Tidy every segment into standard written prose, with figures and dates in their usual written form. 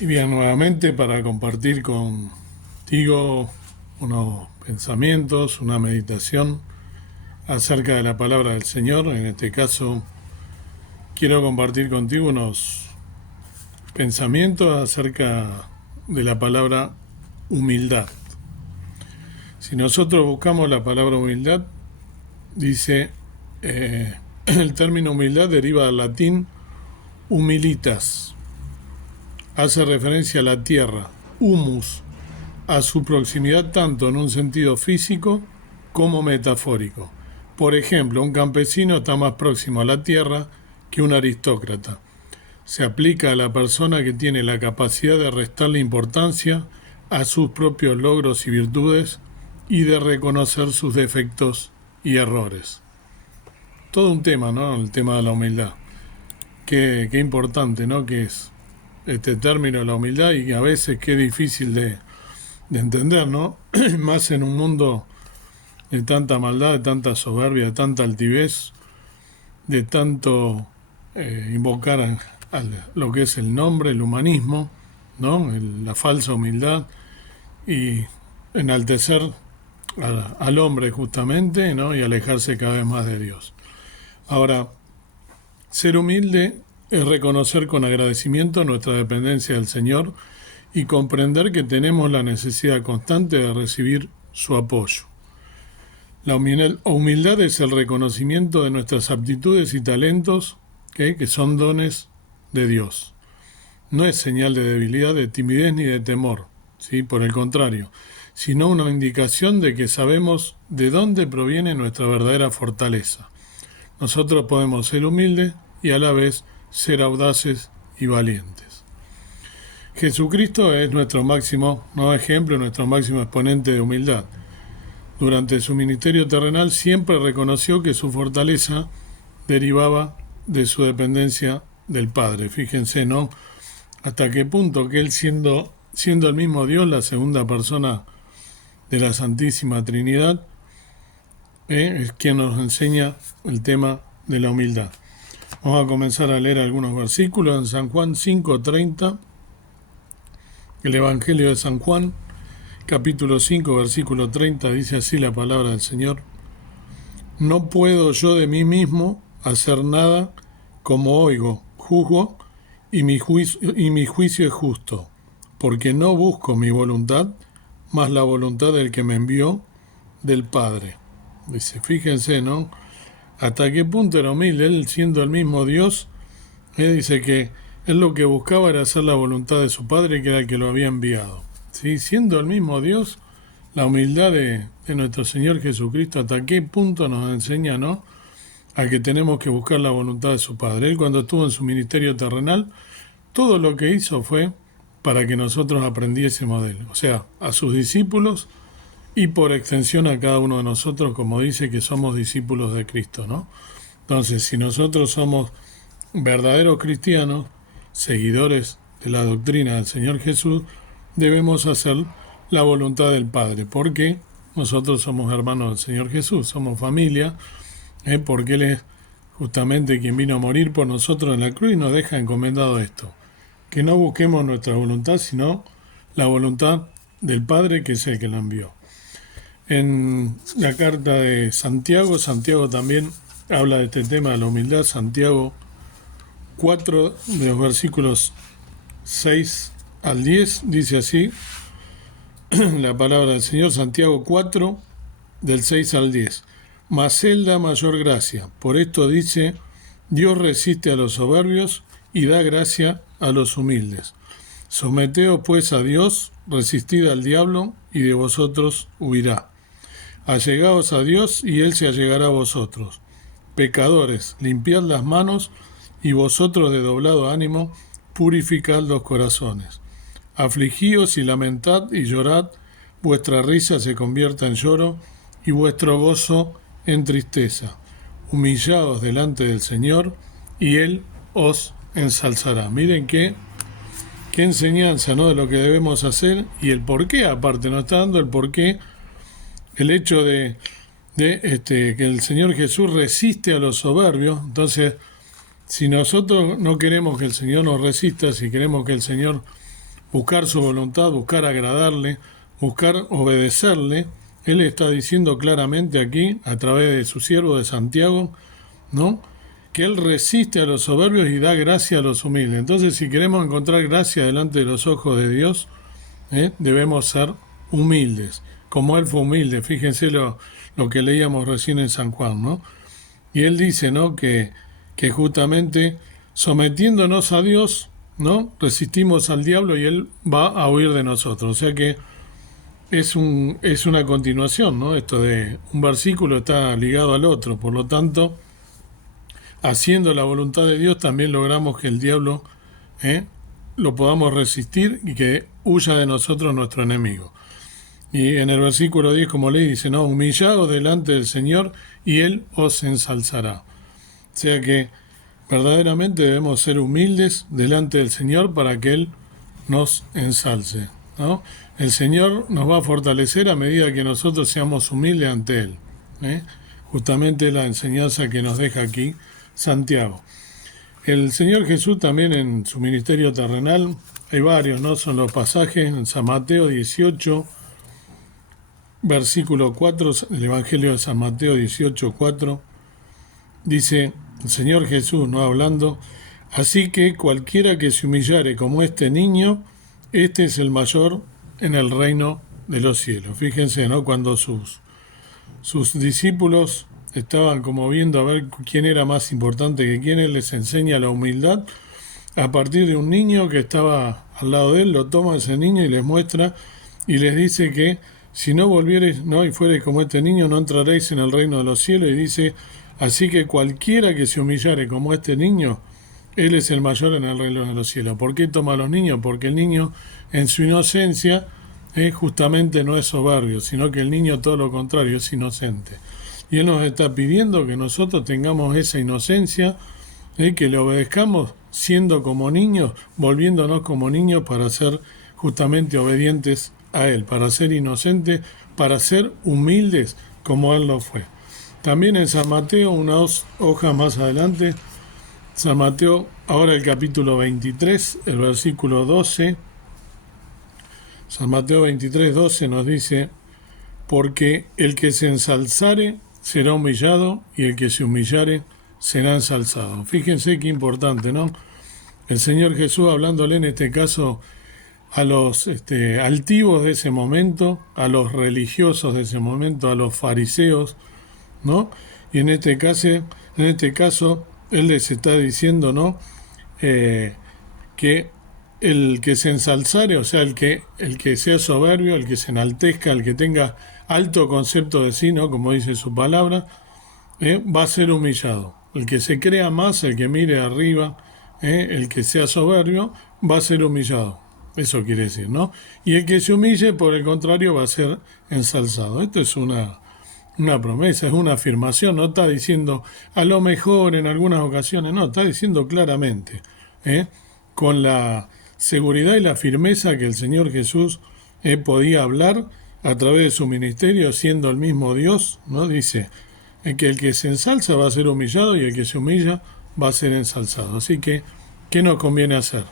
Y bien, nuevamente para compartir contigo unos pensamientos, una meditación acerca de la palabra del Señor. En este caso, quiero compartir contigo unos pensamientos acerca de la palabra humildad. Si nosotros buscamos la palabra humildad, dice, el término humildad deriva del latín humilitas, hace referencia a la tierra, humus, a su proximidad tanto en un sentido físico como metafórico. Por ejemplo, un campesino está más próximo a la tierra que un aristócrata. Se aplica a la persona que tiene la capacidad de restarle importancia a sus propios logros y virtudes y de reconocer sus defectos y errores. Todo un tema, ¿no? El tema de la humildad. Qué importante, ¿no? Que es este término de la humildad y a veces qué difícil de entender, ¿no? Más en un mundo de tanta maldad, de tanta soberbia, de tanta altivez, de tanto invocar lo que es el nombre, el humanismo, ¿no? La falsa humildad y enaltecer al hombre justamente, ¿no? Y alejarse cada vez más de Dios. Ahora, ser humilde es reconocer con agradecimiento nuestra dependencia del Señor y comprender que tenemos la necesidad constante de recibir su apoyo. La humildad es el reconocimiento de nuestras aptitudes y talentos, que son dones de Dios. No es señal de debilidad, de timidez ni de temor, ¿sí? Por el contrario, sino una indicación de que sabemos de dónde proviene nuestra verdadera fortaleza. Nosotros podemos ser humildes y a la vez ser audaces y valientes. Jesucristo es nuestro máximo ejemplo, nuestro máximo exponente de humildad. Durante su ministerio terrenal siempre reconoció que su fortaleza derivaba de su dependencia del Padre. Fíjense, ¿no? Hasta qué punto que él siendo el mismo Dios, la segunda persona de la Santísima Trinidad, es quien nos enseña el tema de la humildad. Vamos a comenzar a leer algunos versículos en San Juan 5:30, el Evangelio de San Juan, capítulo 5, versículo 30, dice así la palabra del Señor: No puedo yo de mí mismo hacer nada, como oigo, juzgo, y mi juicio es justo, porque no busco mi voluntad, mas la voluntad del que me envió, del Padre. Dice, fíjense, ¿no? Hasta qué punto era humilde, él siendo el mismo Dios, él dice que él lo que buscaba era hacer la voluntad de su Padre, que era el que lo había enviado. ¿Sí? Siendo el mismo Dios, la humildad de nuestro Señor Jesucristo, hasta qué punto nos enseña, ¿no?, a que tenemos que buscar la voluntad de su Padre. Él, cuando estuvo en su ministerio terrenal, todo lo que hizo fue para que nosotros aprendiésemos de él, o sea, a sus discípulos y por extensión a cada uno de nosotros, como dice que somos discípulos de Cristo, ¿no? Entonces, si nosotros somos verdaderos cristianos, seguidores de la doctrina del Señor Jesús, debemos hacer la voluntad del Padre, porque nosotros somos hermanos del Señor Jesús, somos familia, porque Él es justamente quien vino a morir por nosotros en la cruz y nos deja encomendado esto, que no busquemos nuestra voluntad, sino la voluntad del Padre, que es el que lo envió. En la carta de Santiago también habla de este tema de la humildad. Santiago 4, de los versículos 6 al 10, dice así la palabra del Señor. Santiago 4, del 6 al 10. Mas Él da mayor gracia. Por esto dice, Dios resiste a los soberbios y da gracia a los humildes. Someteos pues a Dios, resistid al diablo, y de vosotros huirá. Allegaos a Dios, y Él se allegará a vosotros. Pecadores, limpiad las manos, y vosotros de doblado ánimo, purificad los corazones. Afligíos y lamentad y llorad, vuestra risa se convierta en lloro, y vuestro gozo en tristeza. Humillaos delante del Señor, y Él os ensalzará. Miren qué enseñanza, ¿no?, de lo que debemos hacer y el por qué. Aparte nos está dando el por qué, el hecho de que el Señor Jesús resiste a los soberbios. Entonces, si nosotros no queremos que el Señor nos resista, si queremos que el Señor buscar su voluntad, buscar agradarle, buscar obedecerle. Él está diciendo claramente aquí, a través de su siervo de Santiago, ¿no?, que Él resiste a los soberbios y da gracia a los humildes. Entonces, si queremos encontrar gracia delante de los ojos de Dios, debemos ser humildes, como Él fue humilde. Fíjense lo que leíamos recién en San Juan, ¿no? Y Él dice, ¿no?, que justamente sometiéndonos a Dios, ¿no?, resistimos al diablo y Él va a huir de nosotros. O sea que es una continuación, ¿no? Esto de un versículo está ligado al otro. Por lo tanto, haciendo la voluntad de Dios, también logramos que el diablo lo podamos resistir y que huya de nosotros nuestro enemigo. Y en el versículo 10, como leí, dice, no, humillaos delante del Señor y Él os ensalzará. O sea que verdaderamente debemos ser humildes delante del Señor para que Él nos ensalce, ¿no? El Señor nos va a fortalecer a medida que nosotros seamos humildes ante Él. Justamente la enseñanza que nos deja aquí Santiago. El Señor Jesús también en su ministerio terrenal, hay varios, ¿no? Son los pasajes en San Mateo 18, versículo 4, el Evangelio de San Mateo 18, 4, dice el Señor Jesús, ¿no?, hablando, así que cualquiera que se humillare como este niño, este es el mayor en el reino de los cielos. Fíjense, ¿no?, cuando sus discípulos estaban como viendo a ver quién era más importante que quién, Él les enseña la humildad a partir de un niño que estaba al lado de Él, lo toma ese niño y les muestra y les dice que si no volviereis, ¿no?, y fuereis como este niño, no entraréis en el reino de los cielos. Y dice, así que cualquiera que se humillare como este niño, Él es el mayor en el reino de los cielos. ¿Por qué toma a los niños? Porque el niño en su inocencia justamente no es soberbio, sino que el niño todo lo contrario, es inocente. Y Él nos está pidiendo que nosotros tengamos esa inocencia, que le obedezcamos siendo como niños, volviéndonos como niños para ser justamente obedientes a Él, para ser inocentes, para ser humildes como Él lo fue. También en San Mateo, unas hojas más adelante, San Mateo, ahora el capítulo 23, el versículo 12, San Mateo 23, 12 nos dice, porque el que se ensalzare será humillado y el que se humillare será ensalzado. Fíjense qué importante, ¿no? El Señor Jesús hablándole en este caso a los altivos de ese momento, a los religiosos de ese momento, a los fariseos, ¿no? Y en este caso Él les está diciendo, ¿no?, que el que se ensalzare, o sea, el que sea soberbio, el que se enaltezca, el que tenga alto concepto de sí, ¿no?, como dice su palabra, va a ser humillado. El que se crea más, el que mire arriba, el que sea soberbio, va a ser humillado. Eso quiere decir, ¿no? Y el que se humille, por el contrario, va a ser ensalzado. Esto es una promesa, es una afirmación. No está diciendo a lo mejor en algunas ocasiones, no, está diciendo claramente, con la seguridad y la firmeza que el Señor Jesús podía hablar a través de su ministerio, siendo el mismo Dios, ¿no? Dice que el que se ensalza va a ser humillado y el que se humilla va a ser ensalzado. Así que, ¿qué nos conviene hacer?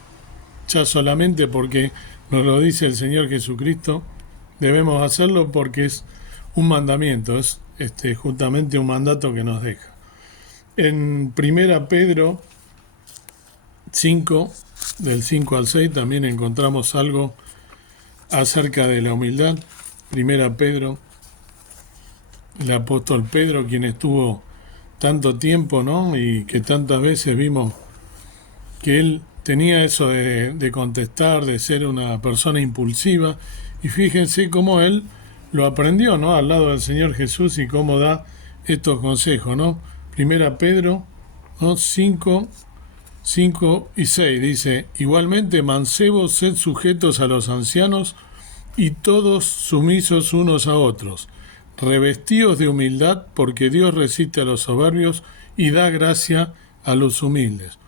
Ya solamente porque nos lo dice el Señor Jesucristo, debemos hacerlo porque es un mandamiento, es justamente un mandato que nos deja. En 1 Pedro 5, del 5 al 6, también encontramos algo acerca de la humildad. 1 Pedro, el apóstol Pedro, quien estuvo tanto tiempo, ¿no?, y que tantas veces vimos que él tenía eso de contestar, de ser una persona impulsiva, y fíjense cómo él lo aprendió, ¿no?, al lado del Señor Jesús, y cómo da estos consejos, ¿no? 1 Pedro, ¿no?, 5 y 6 dice, igualmente mancebos, sed sujetos a los ancianos y todos sumisos unos a otros, revestidos de humildad, porque Dios resiste a los soberbios y da gracia a los humildes.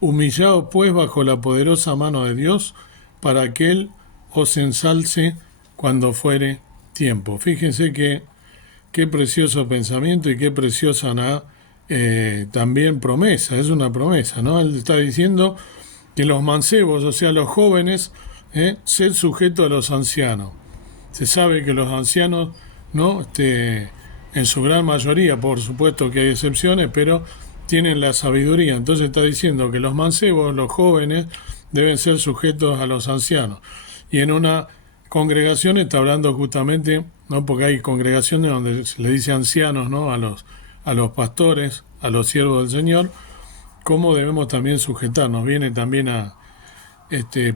Humillaos pues bajo la poderosa mano de Dios, para que Él os ensalce cuando fuere tiempo. Fíjense qué precioso pensamiento y qué preciosa también promesa. Es una promesa, ¿no? Él está diciendo que los mancebos, o sea, los jóvenes, ser sujeto a los ancianos. Se sabe que los ancianos, ¿no? En su gran mayoría, por supuesto que hay excepciones, pero tienen la sabiduría. Entonces está diciendo que los mancebos, los jóvenes, deben ser sujetos a los ancianos. Y en una congregación está hablando justamente, ¿no? Porque hay congregaciones donde se le dice ancianos, ¿no? A los pastores, a los siervos del Señor, cómo debemos también sujetarnos. Viene también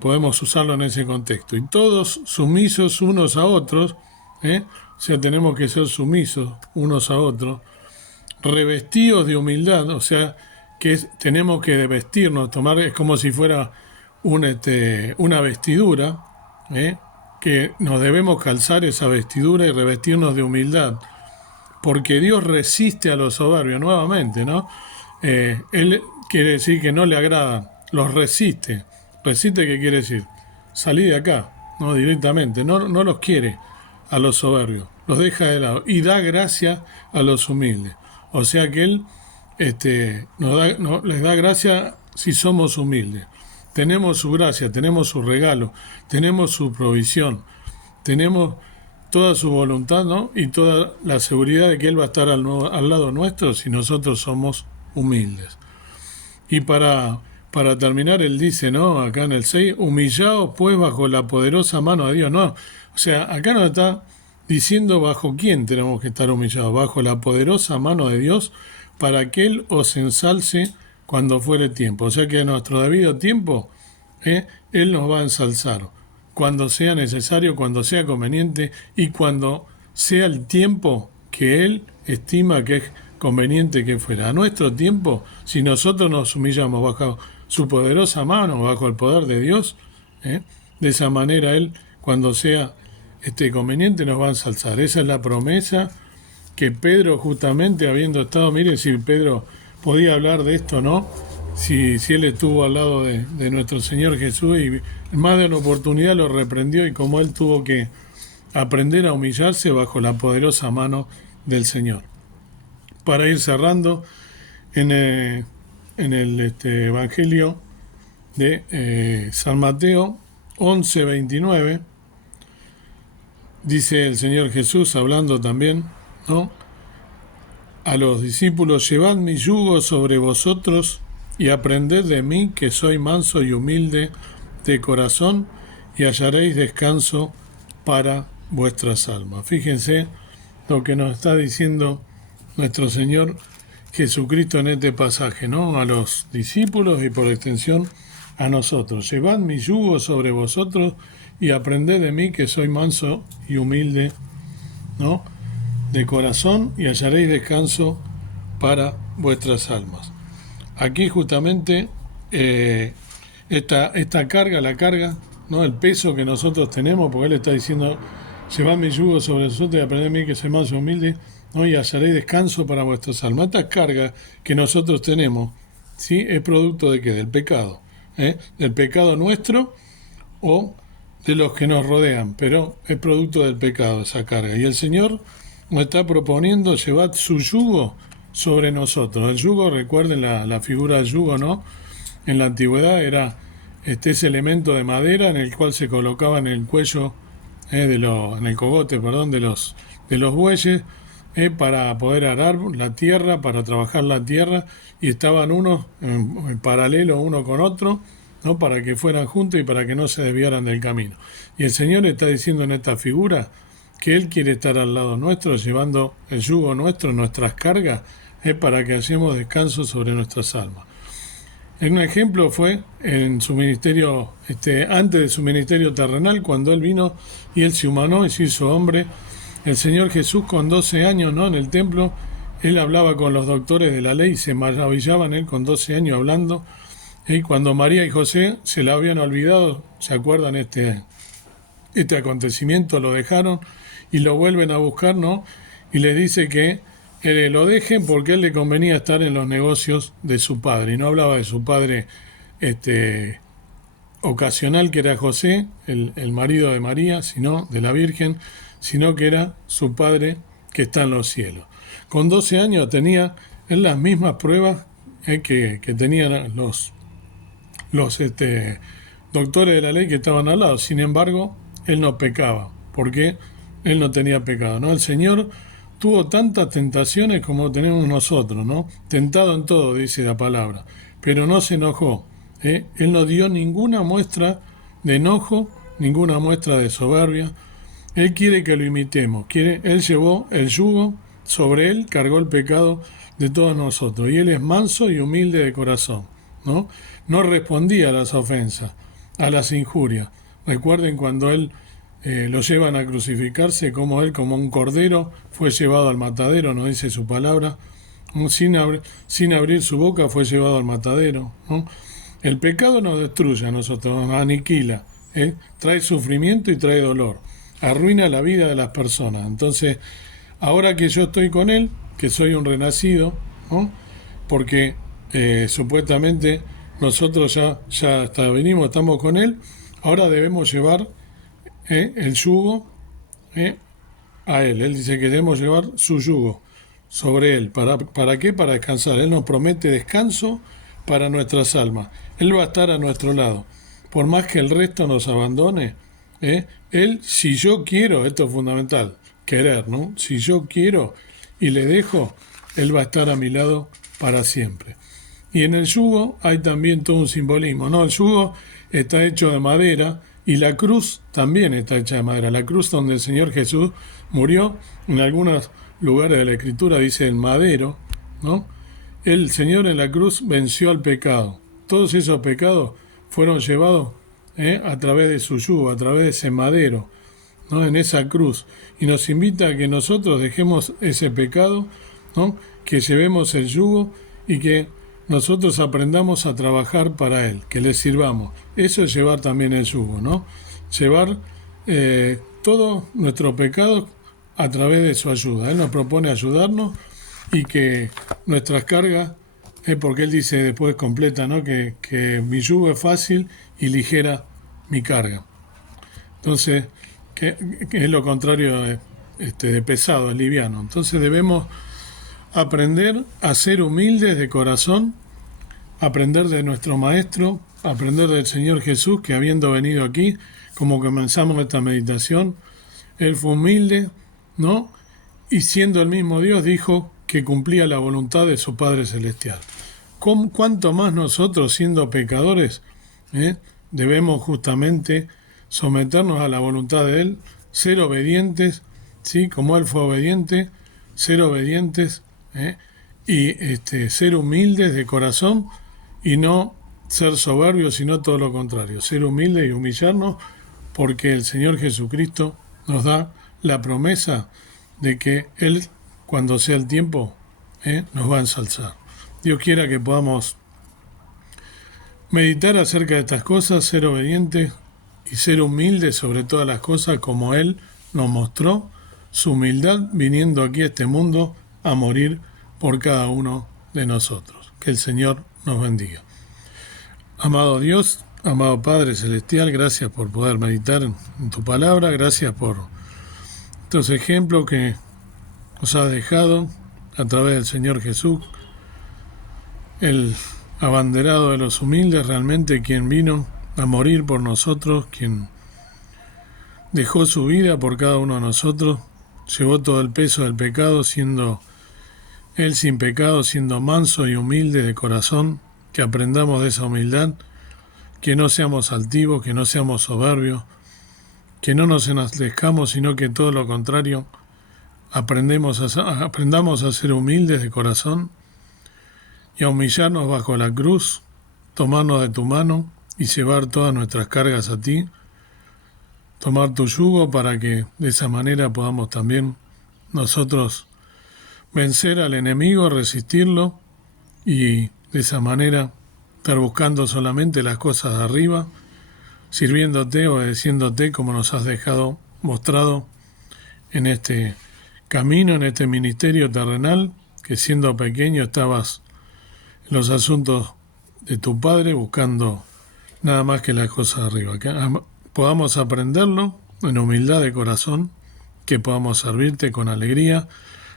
podemos usarlo en ese contexto. Y todos sumisos unos a otros, o sea, tenemos que ser sumisos unos a otros, revestidos de humildad, o sea, tenemos que vestirnos, es como si fuera una vestidura, que nos debemos calzar esa vestidura y revestirnos de humildad, porque Dios resiste a los soberbios, nuevamente, ¿no? Él quiere decir que no le agrada, los resiste. Resiste, ¿qué quiere decir? Salí de acá, no directamente, no los quiere a los soberbios, los deja de lado y da gracia a los humildes. O sea que Él les da gracia si somos humildes. Tenemos su gracia, tenemos su regalo, tenemos su provisión, tenemos toda su voluntad, ¿no? Y toda la seguridad de que Él va a estar al lado nuestro si nosotros somos humildes. Y para terminar, Él dice, ¿no? Acá en el 6, humillaos pues bajo la poderosa mano de Dios. No, o sea, acá nos está diciendo bajo quién tenemos que estar humillados, bajo la poderosa mano de Dios, para que Él os ensalce cuando fuere tiempo. O sea que en nuestro debido tiempo, Él nos va a ensalzar, cuando sea necesario, cuando sea conveniente y cuando sea el tiempo que Él estima que es conveniente que fuera. A nuestro tiempo, si nosotros nos humillamos bajo su poderosa mano, bajo el poder de Dios, de esa manera Él, cuando sea conveniente, nos va a ensalzar. Esa es la promesa que Pedro, justamente habiendo estado, miren si Pedro podía hablar de esto, ¿no? Si él estuvo al lado de nuestro Señor Jesús y en más de una oportunidad lo reprendió, y como él tuvo que aprender a humillarse bajo la poderosa mano del Señor. Para ir cerrando, en el Evangelio de San Mateo 11:29, dice el Señor Jesús, hablando también, ¿no?, a los discípulos: llevad mi yugo sobre vosotros y aprended de mí, que soy manso y humilde de corazón, y hallaréis descanso para vuestras almas. Fíjense lo que nos está diciendo nuestro Señor Jesucristo en este pasaje, ¿no? A los discípulos y por extensión a nosotros. Llevad mi yugo sobre vosotros y aprended de mí, que soy manso y humilde, ¿no?, de corazón, y hallaréis descanso para vuestras almas. Aquí justamente esta carga, la carga, ¿no?, el peso que nosotros tenemos, porque Él está diciendo: llevad mi yugo sobre vosotros y aprended de mí, que soy manso y humilde, ¿no?, y hallaréis descanso para vuestras almas. Esta carga que nosotros tenemos, ¿sí?, es producto de ¿qué? Del pecado, del pecado nuestro o de los que nos rodean, pero es producto del pecado esa carga. Y el Señor nos está proponiendo: llevad su yugo sobre nosotros. El yugo, recuerden la figura del yugo, ¿no? En la antigüedad era ese elemento de madera en el cual se colocaba en el cuello, en el cogote, perdón, de los bueyes, para poder arar la tierra, para trabajar la tierra, y estaban unos en paralelo uno con otro, ¿no?, para que fueran juntos y para que no se desviaran del camino. Y el Señor está diciendo en esta figura que Él quiere estar al lado nuestro, llevando el yugo nuestro, nuestras cargas, para que hacemos descanso sobre nuestras almas. Un ejemplo fue en su ministerio, antes de su ministerio terrenal, cuando Él vino y Él se humanó y se hizo hombre. El Señor Jesús, con 12 años, ¿no?, en el templo, Él hablaba con los doctores de la ley, se maravillaban Él con 12 años hablando. Y cuando María y José se la habían olvidado, ¿se acuerdan este acontecimiento? Lo dejaron y lo vuelven a buscar, ¿no? Y le dice que lo dejen porque a él le convenía estar en los negocios de su padre. Y no hablaba de su padre ocasional, que era José, el marido de María, sino de la Virgen, sino que era su padre que está en los cielos. Con 12 años tenía él las mismas pruebas que tenían doctores de la ley que estaban al lado. Sin embargo, él no pecaba, porque él no tenía pecado, ¿no? El Señor tuvo tantas tentaciones como tenemos nosotros, ¿no? Tentado en todo, dice la palabra, pero no se enojó, ¿eh? Él no dio ninguna muestra de enojo, ninguna muestra de soberbia. Él quiere que lo imitemos, él llevó el yugo sobre él, cargó el pecado de todos nosotros, y él es manso y humilde de corazón, ¿no? No respondía a las ofensas, a las injurias. Recuerden cuando él lo llevan a crucificarse, como él, como un cordero, fue llevado al matadero, nos dice su palabra, ¿no? Sin abrir su boca fue llevado al matadero, ¿no? El pecado nos destruye a nosotros, nos aniquila, ¿eh? Trae sufrimiento y trae dolor, arruina la vida de las personas. Entonces, ahora que yo estoy con él, que soy un renacido, ¿no? Porque supuestamente nosotros ya hasta venimos, estamos con él, ahora debemos llevar el yugo a él. Él dice que debemos llevar su yugo sobre él. ¿Para qué? Para descansar. Él nos promete descanso para nuestras almas. Él va a estar a nuestro lado. Por más que el resto nos abandone, él, si yo quiero, esto es fundamental, querer, ¿no? Si yo quiero y le dejo, él va a estar a mi lado para siempre. Y en el yugo hay también todo un simbolismo, ¿no? El yugo está hecho de madera y la cruz también está hecha de madera. La cruz donde el Señor Jesús murió, en algunos lugares de la Escritura dice el madero, ¿no? El Señor en la cruz venció al pecado. Todos esos pecados fueron llevados a través de su yugo, a través de ese madero, ¿no? En esa cruz. Y nos invita a que nosotros dejemos ese pecado, ¿no? Que llevemos el yugo y que nosotros aprendamos a trabajar para Él, que le sirvamos. Eso es llevar también el yugo, ¿no? Llevar todos nuestros pecados a través de su ayuda. Él nos propone ayudarnos y que nuestras cargas, porque Él dice después completa, ¿no? Que mi yugo es fácil y ligera mi carga. Entonces, que es lo contrario de pesado, es liviano. Entonces debemos aprender a ser humildes de corazón, aprender de nuestro Maestro, aprender del Señor Jesús, que habiendo venido aquí, como comenzamos esta meditación, Él fue humilde, ¿no? Y siendo el mismo Dios, dijo que cumplía la voluntad de su Padre Celestial. ¿Cuánto más nosotros, siendo pecadores, debemos justamente someternos a la voluntad de Él, ser obedientes, ¿sí? Como Él fue obediente, ser obedientes, y ser humildes de corazón y no ser soberbios, sino todo lo contrario, ser humildes y humillarnos, porque el Señor Jesucristo nos da la promesa de que Él, cuando sea el tiempo, nos va a ensalzar. Dios quiera que podamos meditar acerca de estas cosas, ser obedientes y ser humildes sobre todas las cosas, como Él nos mostró su humildad viniendo aquí a este mundo a morir por cada uno de nosotros. Que el Señor nos bendiga. Amado Dios, amado Padre Celestial, gracias por poder meditar en tu palabra, gracias por estos ejemplos que nos has dejado a través del Señor Jesús, el abanderado de los humildes, realmente quien vino a morir por nosotros, quien dejó su vida por cada uno de nosotros, llevó todo el peso del pecado, siendo Él sin pecado, siendo manso y humilde de corazón, que aprendamos de esa humildad, que no seamos altivos, que no seamos soberbios, que no nos enaltezcamos, sino que todo lo contrario, aprendamos a ser humildes de corazón y a humillarnos bajo la cruz, tomarnos de tu mano y llevar todas nuestras cargas a ti, tomar tu yugo para que de esa manera podamos también nosotros vencer al enemigo, resistirlo y de esa manera estar buscando solamente las cosas de arriba, sirviéndote, obedeciéndote como nos has dejado mostrado en este camino, en este ministerio terrenal, que siendo pequeño estabas en los asuntos de tu Padre buscando nada más que las cosas de arriba. Que podamos aprenderlo en humildad de corazón, que podamos servirte con alegría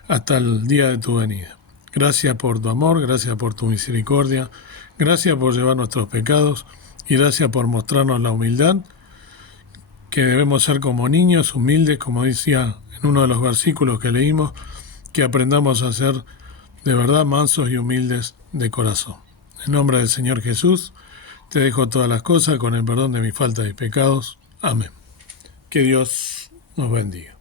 hasta el día de tu venida. Gracias por tu amor, gracias por tu misericordia, gracias por llevar nuestros pecados Y gracias por mostrarnos la humildad, que debemos ser como niños, humildes, como decía en uno de los versículos que leímos, que aprendamos a ser de verdad mansos y humildes de corazón. En nombre del Señor Jesús, te dejo todas las cosas con el perdón de mis faltas y pecados. Amén. Que Dios nos bendiga.